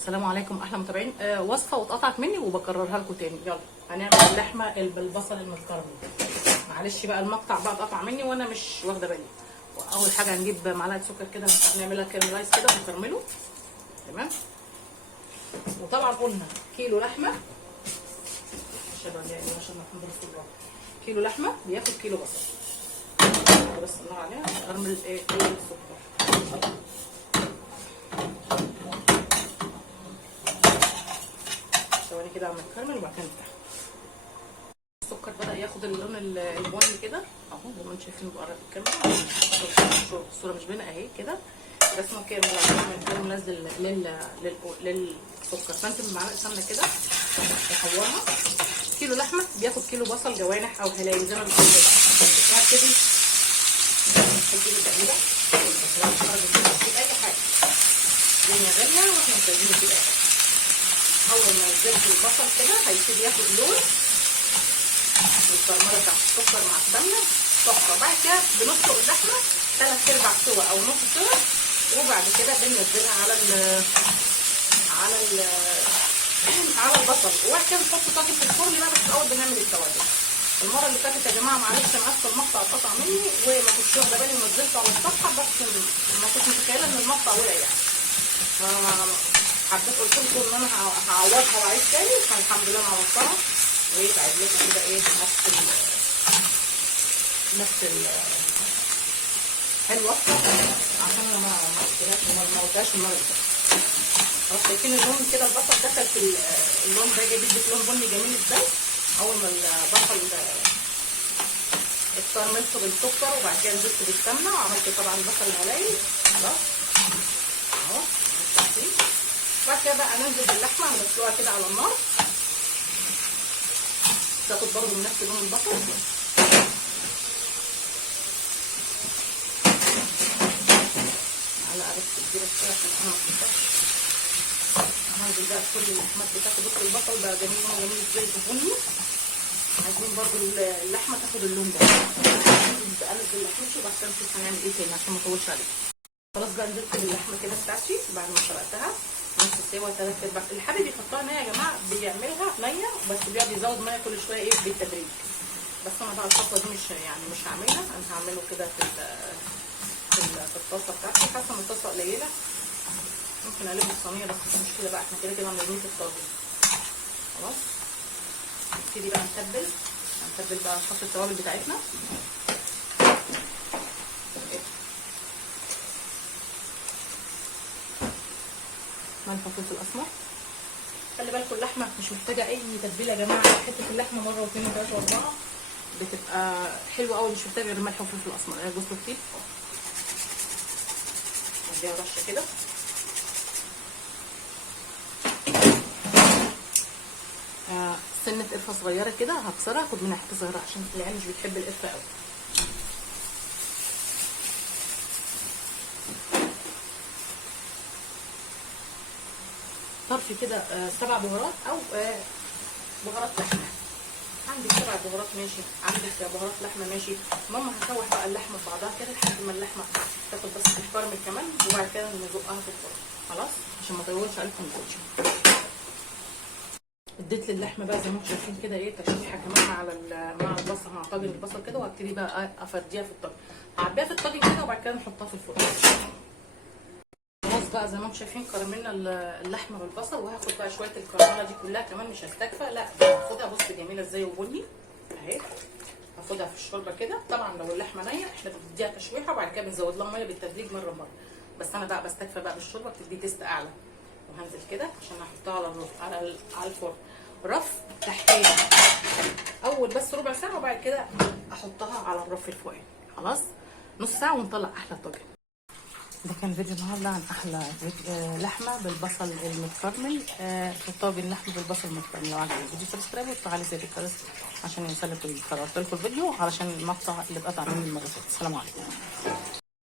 السلام عليكم احلى متابعين. وصفه واتقطعت مني وبكررها لكم تاني. يلا هنعمل اللحمه بالبصل المتكرمل. معلش بقى المقطع بقى اتقطع مني وانا مش واخده بالي. اول حاجه هنجيب معلقه سكر كده نعملها كراميلايز كده ونكرمله. تمام. وطبعا قلنا كيلو لحمه عشان نحمر في الرابط. كيلو لحمه بياخد كيلو بصل. بس النار عليها ارمي السكر. ثواني كده اعمل كرمل وبعد كده نفتح. السكر بدا ياخد اللون البني كده اهو زي ما انتم شايفين بقرب الكاميرا. الصوره مش باينه اهي كده. رسمه كامل عشان منزل للسكر. فانت بمعلقه سمنه كده تحورها. كيلو لحمه بياخد كيلو بصل جوانح او هلاوي زي ما بتقول كده. هبتدي هجيب التقليبه اي حاجه الدنيا غاليه واحنا محتاجين كده. اول ما نزلت البصل كده هيبتدي ياخد لون الكرمله بتاعت السكر مع السمنه تحفه. بعد كده بنسلق اللحمه 3/4 سوا او نص سوا. وبعد كده بننزلها على البصل. وبعد كده نحط طاجن في الفرن بقى. بس الاول بنعمل التوابل. المره اللي فاتت يا جماعه معلش انا اسفه المقطع اتقطع مني وما كنتش واخده بالي ونزلته على الصفحه. بس ما كنتش متخيله ان المقطع وقع يعني. حبيت قلت لكم ان انا هعوضها وعيد تاني. فالحمد لله انا عوضتها ويبقى لكم كده ايه نفس الوصفه عشان انا ما قلتهاش المره اللي فاتت. خلاص شايفين اللون كده البصل دخل في اللون ده بيديك لون بني جميل ازاي. اول ما البصل اتكرملته بالسكر وبعد كده نزلت بالسمنه وعملت طبعا البصل الهلايل خلاص اهو. بعد كده بقى ننزل باللحمه هنسلقها كده على النار تاخد برضه من نفس لون البصل. معلقه بس كبيره شويه عشان انا ما احطهاش. هنزل بقى كل اللحمات بتاخد البصل بقى جميل ازاي بني. عايزين برضه اللحمه تاخد اللون ده. انزل لحمتي وبعد كده نشوف هنعمل ايه تاني عشان ما اطولش عليكم. خلاص بقى نزلت باللحمه كده بتاعتي بعد ما سلقتها نص سوا 3/4. اللي حابب يحطها نيه يا جماعه بيعملها نيه بس بيقعد يزود ميه كل شويه ايه بالتدريج. بس انا بقى الخطوه دي مش هعملها. انا هعمله كده في الطاسه بتاعتي. حاسه ان الطاسه قليله ممكن اقلب الصينيه بس مش مشكله بقى. احنا كده عاملين في الطاجن خلاص. نبتدي بقى هنتبل بقى نحط التوابل بتاعتنا. ملح وفلفل اسمر. خلي بالكم اللحمه مش محتاجه اي تتبيله يا جماعه. حته اللحمه مره واثنين وثلاثه واربعه بتبقى حلوه قوي. مش محتاجه غير ملح وفلفل اسمر. جوز الطيب نديها رشه كده. سنه قرفه صغيره كده هكسرها اخد منها حته صغيره عشان العيال مش بتحب القرفه قوي. طرفي كده 7 بهارات او بهارات لحمه. عندك 7 بهارات ماشي. عندك بهارات لحمه ماشي. ماما هشوح بقى اللحمه في بعضها كده لحد ما اللحمه تاخد بس الكرمل كمان. وبعد كده نزقها في الفرن خلاص عشان ما اطولش عليكم الفيديو. اديت للحمه بقى زي ما انتم شايفين كده ايه تشويحه كمان مع البصل مع طاجن البصل كده. وهبتدي بقى افرديها في الطاجن. هعبيها في الطاجن كده وبعد كده نحطها في الفرن. خلاص بقى زي ما انتم شايفين كرملنا اللحمه بالبصل. وهاخد بقى شويه الكرمله دي كلها كمان مش هستكفى. لا هاخدها بص جميله ازاي وبني اهي. هاخدها في الشوربه كده. طبعا لو اللحمه نيه احنا بنديها تشويحه وبعد كده بنزود لها ميه بالتدريج مره. بس انا بقى بستكفى بقى بالشوربه بتدي تيست اعلى. وهنزل كده عشان احطها على الفرن رف تحتيه اول بس ربع ساعه. وبعد كده احطها على الرف الفوقاني خلاص نص ساعه ونطلع احلى طاجن. ده كان فيديو النهارده عن احلى لحمه بالبصل المتكرمل. في طاجن لحمه بالبصل المتكرمل. لو عجبك الفيديو سبسكرايب وتفعلي زر الجرس عشان يوصلك كررت لكم الفيديو علشان المقطع اللي اتقطع مني المره اللي فاتت. السلام عليكم.